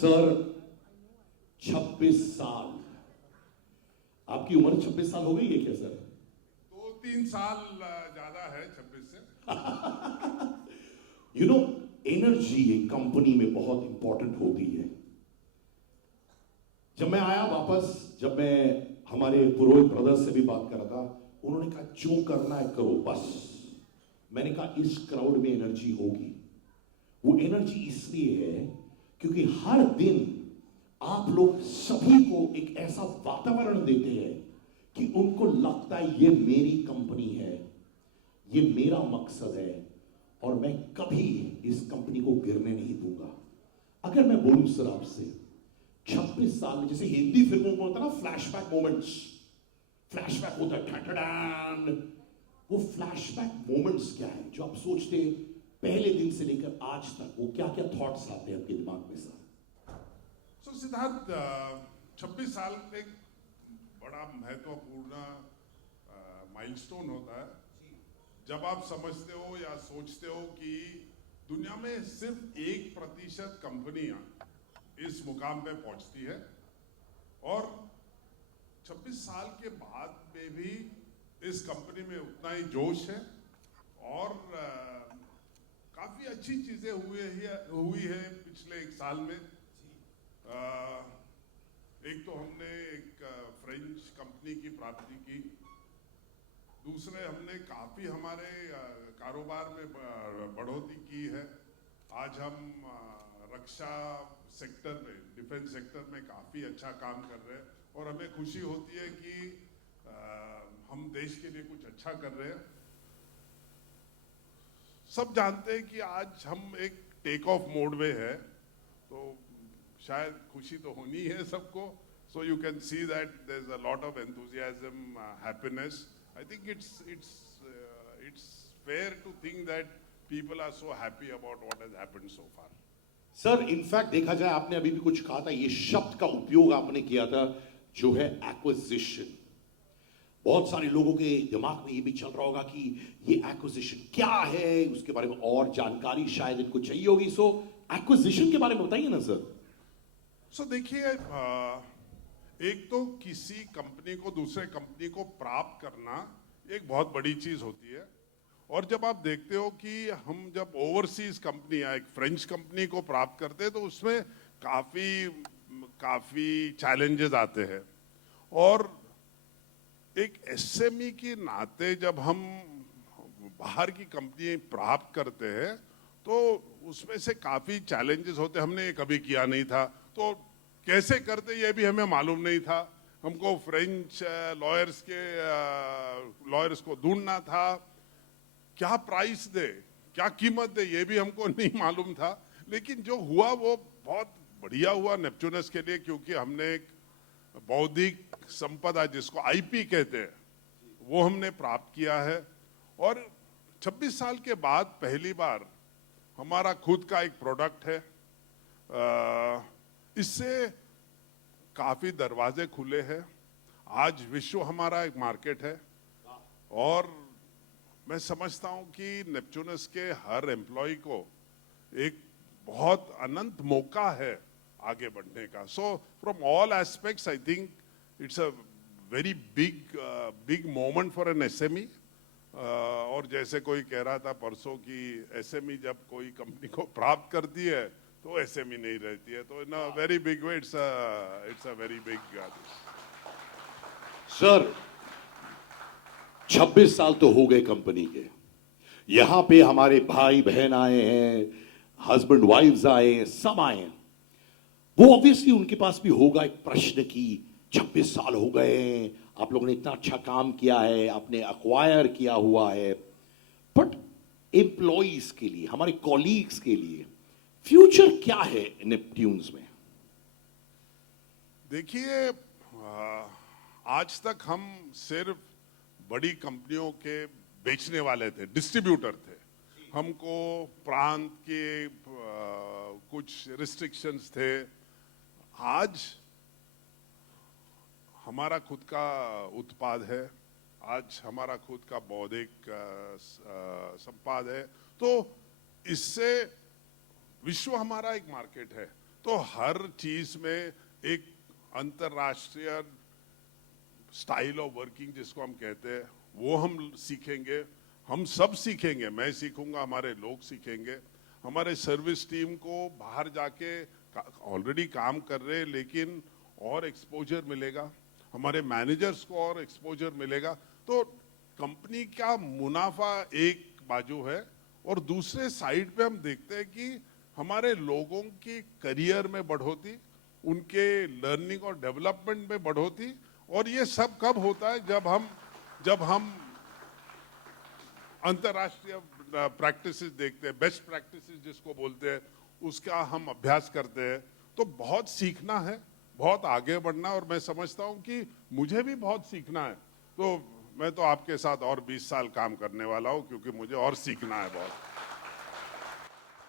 Sir 26 साल, आपकी उम्र 26 साल हो गई है क्या सर? 2-3 साल ज्यादा है 26 से। यू नो, एनर्जी एक कंपनी में बहुत इंपॉर्टेंट होती है। जब मैं आया वापस, जब मैं हमारे पुरोहित ब्रदर्स से भी बात कर रहा था, उन्होंने कहा जो करना है करो बस। मैंने कहा इस क्राउड में एनर्जी होगी। वो एनर्जी इसलिए है क्योंकि हर दिन आप लोग सभी को एक ऐसा वातावरण देते हैं कि उनको लगता है ये मेरी कंपनी है, ये मेरा मकसद है और मैं कभी इस कंपनी को गिरने नहीं दूंगा। अगर मैं बोलूं सर आपसे 26 साल में, जैसे हिंदी फिल्मों में होता है ना फ्लैशबैक मोमेंट्स, फ्लैशबैक होता है ठठडान, वो फ्लैशबैक मोमेंट्स क्या है जो आप सोचते पहले दिन से लेकर आज तक, वो क्या क्या थॉट्स आते हैं आपके दिमाग में सर? सो सिद्धार्थ, 26 साल एक बड़ा महत्वपूर्ण माइलस्टोन होता है जब आप समझते हो या सोचते हो कि दुनिया में सिर्फ 1% कंपनियां इस मुकाम पे पहुंचती है और 26 साल के बाद में भी इस कंपनी में उतना ही जोश है और काफी अच्छी चीजें हुई है पिछले 1 साल में। एक तो हमने एक फ्रेंच कंपनी की प्राप्ति की, दूसरे हमने काफी हमारे कारोबार में बढ़ोतरी की है। आज हम रक्षा सेक्टर में, डिफेंस सेक्टर में काफी अच्छा काम कर रहे हैं और हमें खुशी होती है कि हम देश के लिए कुछ अच्छा कर रहे हैं। सब जानते हैं कि आज हम एक टेक ऑफ मोड में है, तो शायद खुशी तो होनी है सबको। So you can see that there is a lot of enthusiasm, happiness. I think it's fair to think that people are so happy about what has happened so far. Sir in fact देखा जाए, आपने अभी भी कुछ कहा था, ये शब्द का उपयोग आपने किया था जो है एक्विजिशन। बहुत सारे लोगों के दिमाग में ये भी चल रहा होगा कि ये एक्विजिशन क्या है, उसके बारे में और जानकारी शायद इनको चाहिए होगी। सो एक्विजिशन के बारे में बताइए ना सर। सो देखिए, एक तो किसी कंपनी को दूसरे कंपनी को प्राप्त करना एक बहुत बड़ी चीज होती है और जब आप देखते हो कि हम जब ओवरसीज कंपनी या एक फ्रेंच कंपनी को प्राप्त करते हैं तो उसमें काफी चैलेंजेस आते हैं और एक एसएमई के नाते जब हम बाहर की कंपनी प्राप्त करते हैं तो उसमें से काफी चैलेंजेस होते। हमने ये कभी किया नहीं था, तो कैसे करते ये भी हमें मालूम नहीं था। हमको फ्रेंच लॉयर्स को ढूंढना था, क्या प्राइस दे, क्या कीमत दे, ये भी हमको नहीं मालूम था। लेकिन जो हुआ वो बहुत बढ़िया हुआ नेपच्यूनस के लिए, क्योंकि हमने एक बौद्धिक संपदा जिसको आईपी कहते हैं वो हमने प्राप्त किया है और 26 साल के बाद पहली बार हमारा खुद का एक प्रोडक्ट है। इससे काफी दरवाजे खुले हैं। आज विश्व हमारा एक मार्केट है और मैं समझता हूं कि नेपच्यूनस के हर एम्प्लॉय को एक बहुत अनंत मौका है आगे बढ़ने का। So from all aspects I think it's a very big moment for an SME. और जैसे कोई कह रहा था परसों कि एसएमई जब कोई कंपनी को प्राप्त करती है तो एसएमई नहीं रहती है, तो in a very big way it's a very big. Sir 26 साल तो हो गए कंपनी के, यहां पे हमारे भाई बहन आए हैं, हस्बैंड वाइफ्स आए हैं, सब आए हैं। वो ऑब्वियसली उनके पास भी होगा एक प्रश्न कि 26 साल हो गए हैं, आप लोगों ने इतना अच्छा काम किया है, आपने अक्वायर किया हुआ है, बट एम्प्लॉइज के लिए, हमारे कॉलीग्स के लिए फ्यूचर क्या है नेपट्यून्स में? देखिए, आज तक हम सिर्फ बड़ी कंपनियों के बेचने वाले थे, डिस्ट्रीब्यूटर थे। हमको प्रांत के कुछ रिस्ट्रिक्शंस थे। आज हमारा खुद का उत्पाद है, आज हमारा खुद का बौद्धिक संपद है, तो इससे विश्व हमारा एक मार्केट है। तो हर चीज में एक अंतर्राष्ट्रीय स्टाइल ऑफ वर्किंग जिसको हम कहते हैं वो हम सीखेंगे, हम सब सीखेंगे। मैं सीखूंगा, हमारे लोग सीखेंगे। हमारे सर्विस टीम को बाहर जाके ऑलरेडी काम कर रहे हैं, लेकिन और एक्सपोजर मिलेगा, हमारे मैनेजर्स को और एक्सपोजर मिलेगा। तो कंपनी का मुनाफा एक बाजू है और दूसरे साइड पे हम देखते हैं कि हमारे लोगों की करियर में बढ़ोतरी, उनके लर्निंग और डेवलपमेंट में बढ़ोतरी। और ये सब कब होता है? जब हम अंतर्राष्ट्रीय प्रैक्टिसेस देखते हैं, बेस्ट प्रैक्टिसेस जिसको बोलते हैं, उसका हम अभ्यास करते हैं। तो बहुत सीखना है, बहुत आगे बढ़ना है और मैं समझता हूं कि मुझे भी बहुत सीखना है। तो मैं तो आपके साथ और 20 साल काम करने वाला हूं क्योंकि मुझे और सीखना है बहुत।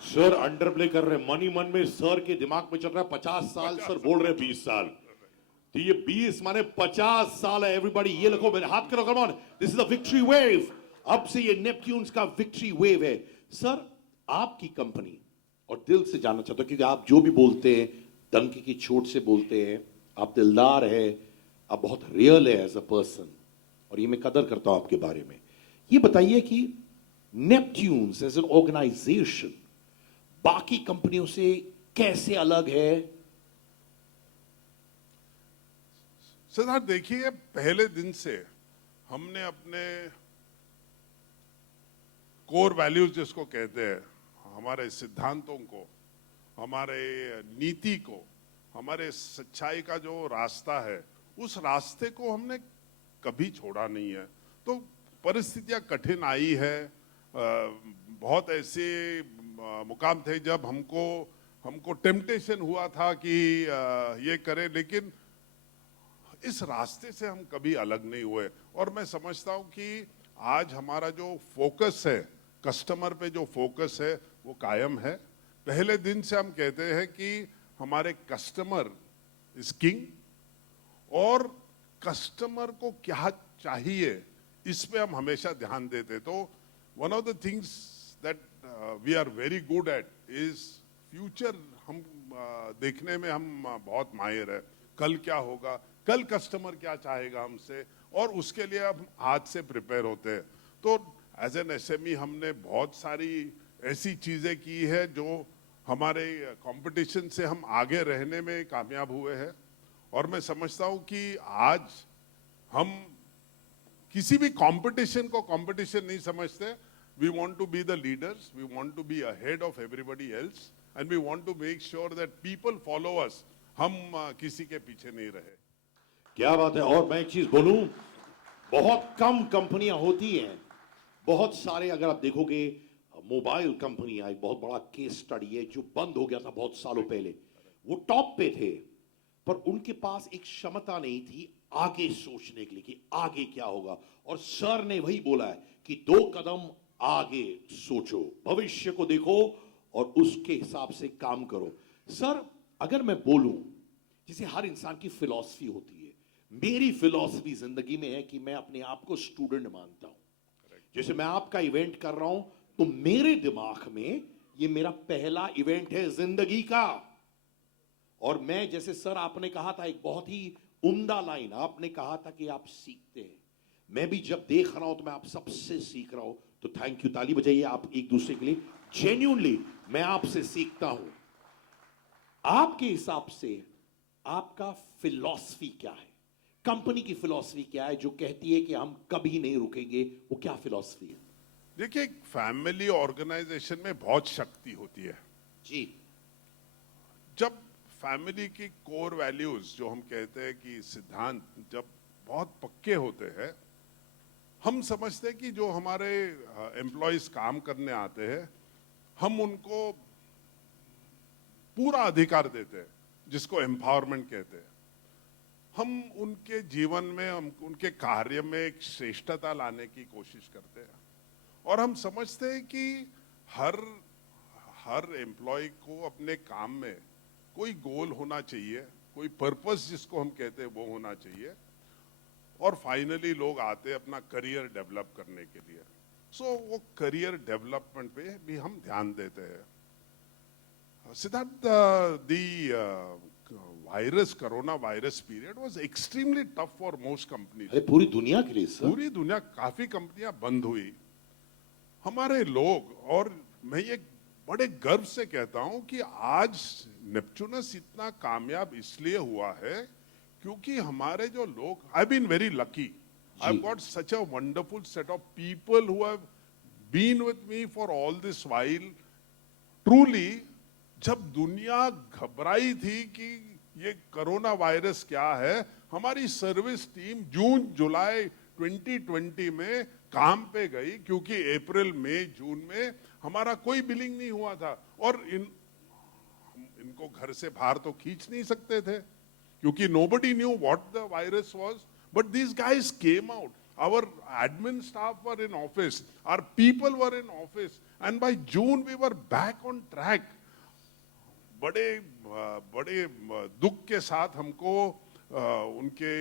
सर अंडर प्ले कर रहे हैं, मनी मन में सर के दिमाग में चल रहा है 50 साल, सर बोल रहे हैं 20 साल। तो ये 20 माने 50 साल है। एवरीबॉडी ये लिखो, मेरे हाथ करो, come on, this is the victory wave. अब से ये नेपट्यून्स का विक्ट्री वेव है। सर आपकी कंपनी, और दिल से जानना चाहता हूं क्योंकि आप जो भी बोलते हैं डंकी की चोट से बोलते हैं, आप दिलदार है, आप बहुत रियल है एज अ पर्सन, और ये मैं कदर करता हूं आपके बारे में। ये बताइए कि नेपट्यून्स एज एन ऑर्गेनाइजेशन बाकी कंपनियों से कैसे अलग है? सिद्धार्थ देखिए, पहले दिन से हमने अपने कोर वैल्यूज जिसको कहते हैं, हमारे सिद्धांतों को, हमारे नीति को, हमारे सच्चाई का जो रास्ता है, उस रास्ते को हमने कभी छोड़ा नहीं है। तो परिस्थितियां कठिन आई है, बहुत ऐसे मुकाम थे जब हमको टेम्पटेशन हुआ था कि ये करें, लेकिन इस रास्ते से हम कभी अलग नहीं हुए। और मैं समझता हूं कि आज हमारा जो फोकस है, कस्टमर पे जो फोकस है, वो कायम है। पहले दिन से हम कहते हैं कि हमारे कस्टमर इज किंग, और कस्टमर को क्या चाहिए इस पे हम हमेशा ध्यान देते। तो one of the things that we are very good at is future. हम देखने में हम बहुत माहिर है, कल क्या होगा, कल कस्टमर क्या चाहेगा हमसे, और उसके लिए हम आज से प्रिपेयर होते हैं। तो एज एन एसएमई हमने बहुत सारी ऐसी चीजें की है जो हमारे कंपटीशन से हम आगे रहने में कामयाब हुए हैं। और मैं समझता हूं कि आज हम किसी भी कंपटीशन को कंपटीशन नहीं समझते। We want to be the leaders, we want to be ahead of everybody else, and we want to make sure that people follow us. हम किसी के पीछे नहीं रहे। क्या बात है। और मैं एक चीज बोलूं, बहुत कम कंपनियां होती हैं, बहुत सारे, अगर आप देखोगे मोबाइल कंपनियां, एक बहुत बड़ा केस स्टडी है जो बंद हो गया था बहुत सालों पहले। वो टॉप पे थे, पर उनके पास एक क्षमता नहीं थी आगे सोचने के लिए कि आगे क्या होगा। और सर ने वही बोला है कि 2 कदम आगे सोचो, भविष्य को देखो और उसके हिसाब से काम करो। सर अगर मैं बोलूं, जैसे हर इंसान की फिलॉसफी होती है, मेरी फिलॉसफी जिंदगी में है कि मैं अपने आप को स्टूडेंट मानता हूं। जैसे मैं आपका इवेंट कर रहा हूं, तो मेरे दिमाग में ये मेरा पहला इवेंट है जिंदगी का। और मैं, जैसे सर आपने कहा था एक बहुत ही उम्दा लाइन, आपने कहा था कि आप सीखते हैं। मैं भी जब देख रहा हूं तो मैं आप सबसे सीख रहा हूं। तो थैंक यू, ताली बजाइए आप एक दूसरे के लिए। जेन्युइनली मैं आपसे सीखता हूं। आपके हिसाब से आपका फिलॉसफी क्या है? कंपनी की फिलॉसफी क्या है जो कहती है कि हम कभी नहीं रुकेंगे? वो क्या फिलॉसफी है? देखिए, फैमिली ऑर्गेनाइजेशन में बहुत शक्ति होती है जी। जब फैमिली की कोर वैल्यूज, जो हम कहते हैं कि सिद्धांत, जब बहुत पक्के होते हैं, हम समझते हैं कि जो हमारे एम्प्लॉयज काम करने आते हैं, हम उनको पूरा अधिकार देते हैं, जिसको एम्पावरमेंट कहते हैं। हम उनके जीवन में, हम उनके कार्य में एक श्रेष्ठता लाने की कोशिश करते हैं। और हम समझते हैं कि हर एम्प्लॉय को अपने काम में कोई गोल होना चाहिए, कोई पर्पस जिसको हम कहते हैं वो होना चाहिए। और फाइनली लोग आते हैं अपना करियर डेवलप करने के लिए। सो वो करियर डेवलपमेंट पे भी हम ध्यान देते हैं। Siddharth, corona virus period was extremely tough for most companies. अरे पूरी दुनिया के लिए सर। पूरी दुनिया काफी कंपनियां बंद हुई। हमारे लोग, और मैं ये बड़े गर्व से कहता हूं कि आज नेपच्यूनस इतना कामयाब इसलिए हुआ है क्योंकि हमारे जो लोग, I been very lucky, I got such a wonderful set of people who have been with me for all this while. Truly जब दुनिया घबराई थी कि ये कोरोना वायरस क्या है, हमारी सर्विस टीम जून जुलाई 2020 में काम पे गई, क्योंकि अप्रैल मई जून में हमारा कोई बिलिंग नहीं हुआ था और इनको घर से बाहर तो खींच नहीं सकते थे क्योंकि nobody knew what the virus was, but these guys came out. Our admin staff were in office, our people were in office, and by June we were back on track. बड़े दुख के साथ हमको उनके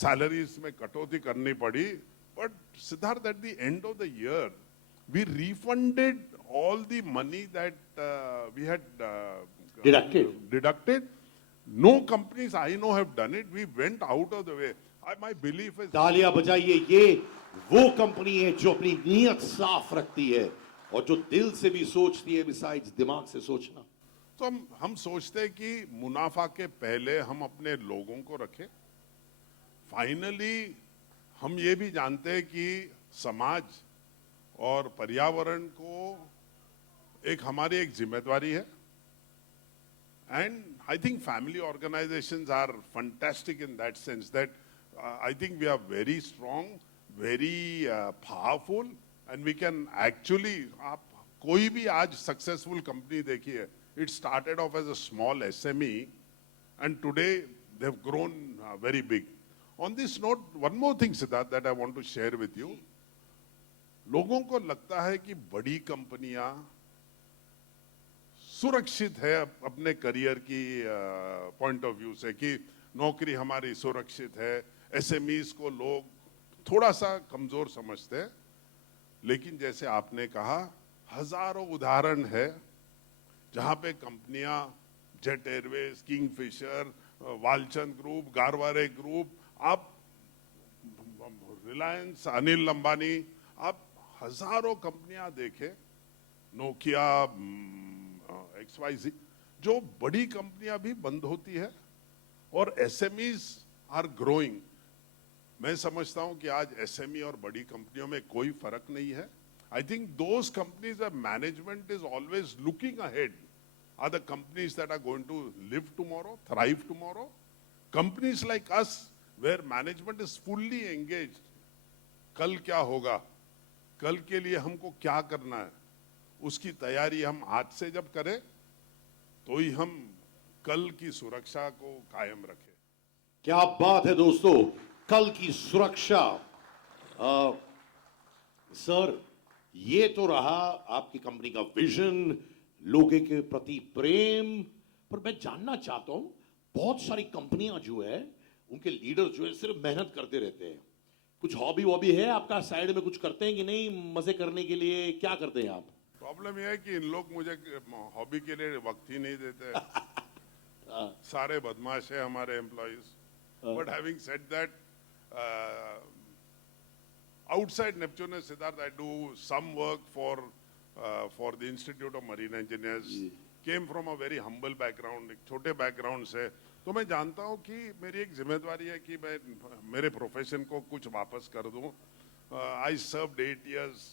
सैलरीज में कटौती करनी पड़ी, but Siddharth, at the end of the year we refunded all the money that we had deducted. No companies I know have done it. We went out of the way. My belief is, तालियां बजाइए, ये वो company है जो अपनी नीयत साफ रखती है और जो दिल से भी सोचती है बिसाइड्स दिमाग से सोचना। तो हम सोचते हैं कि मुनाफा के पहले हम अपने लोगों को रखें। फाइनली हम ये भी जानते हैं कि समाज और पर्यावरण को हमारी एक जिम्मेदारी है, and I think family organisations are fantastic in that sense that I think we are very strong, very powerful, and we can actually, आप कोई भी आज सक्सेसफुल कंपनी देखिए, it started off as a small SME and today they've grown very big. On this note, one more thing, Siddharth, that I want to share with you. लोगों को लगता है कि बड़ी कंपनियां सुरक्षित है अपने करियर की पॉइंट ऑफ व्यू से, कि नौकरी हमारी सुरक्षित है, एसएमईज को लोग थोड़ा सा कमजोर समझते हैं। लेकिन जैसे आपने कहा, हजारों उदाहरण है जहां पे कंपनियां, Jet Airways, Kingfisher, Walchand group, Garware group, आप रिलायंस, अनिल अंबानी, आप हजारों कंपनियां देखे, नोकिया, XYZ, जो बड़ी कंपनियां भी बंद होती है और एसएमईज आर ग्रोइंग। मैं समझता हूं कि आज एसएमई और बड़ी कंपनियों में कोई फर्क नहीं है। I think those companies where management is always looking ahead are the companies that are going to live tomorrow, thrive tomorrow. Companies like us, where management is fully engaged, कल क्या होगा, कल के लिए हमको क्या करना है, उसकी तैयारी हम आज से जब करें तो ही हम कल की सुरक्षा को कायम रखें। क्या बात है दोस्तों, कल की सुरक्षा। सर, ये तो रहा आपकी कंपनी का विजन, लोगों के प्रति प्रेम, पर मैं जानना चाहता हूं, बहुत सारी कंपनियां जो है उनके लीडर जो है सिर्फ मेहनत करते रहते हैं। कुछ हॉबी वॉबी है आपका, साइड में कुछ करते हैं कि नहीं, मजे करने के लिए क्या करते हैं आप? प्रॉब्लम यह है कि इन लोग मुझे हॉबी के लिए वक्त ही नहीं देते। सारे बदमाश है हमारे employees. But having said that, outside Neptunus, Siddharth, I do some work for the Institute of Marine Engineers. Came from a very humble background, एक छोटे बैकग्राउंड से, तो मैं जानता हूँ कि मेरी एक जिम्मेदारी है कि मैं मेरे प्रोफेशन को कुछ वापस कर दूँ। I served 8 years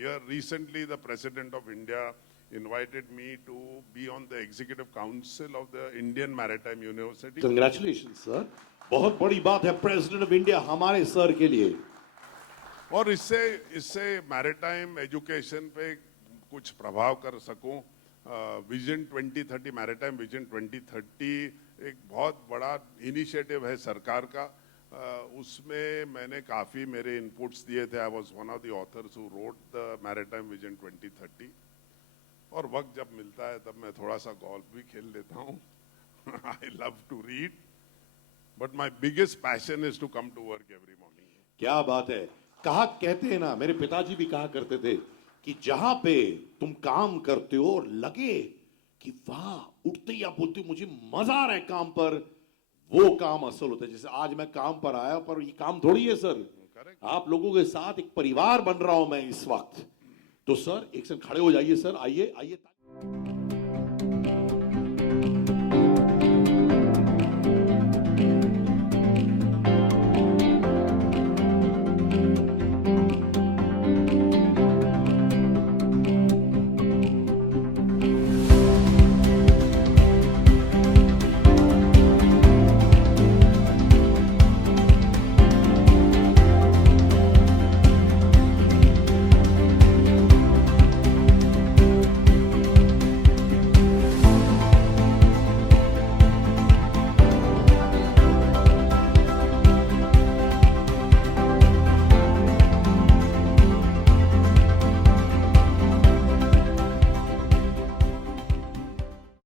here. Recently, the President of India invited me to be on the Executive Council of the Indian Maritime University. Congratulations, sir. बहुत बड़ी बात है प्रेसिडेंट ऑफ इंडिया हमारे सर के लिए। और इससे मैरिटाइम एजुकेशन पे कुछ प्रभाव कर सकूं। विजन 2030, मैरिटाइम विजन 2030 एक बहुत बड़ा इनिशिएटिव है सरकार का। उसमें मैंने काफ़ी मेरे इनपुट्स दिए थे। I was one of the author's who wrote the maritime vision 2030। और वक्त जब मिलता है तब मैं थोड़ा सा गोल्फ भी खेल लेता हूँ। I love to read, but my biggest passion is to come to work every morning. क्या बात है। कहते हैं ना, मेरे पिताजी भी कहा करते थे कि जहां पे तुम काम करते हो और लगे कि वाह, उठते ही आप बोलते हो मुझे मजा आ रहा है काम पर, वो काम असल होता है। जैसे आज मैं काम पर आया, पर ये काम थोड़ी है सर, Correct. आप लोगों के साथ एक परिवार बन रहा हूं मैं इस वक्त। तो सर एक सेकंड खड़े हो जाइए सर, आइए आइए।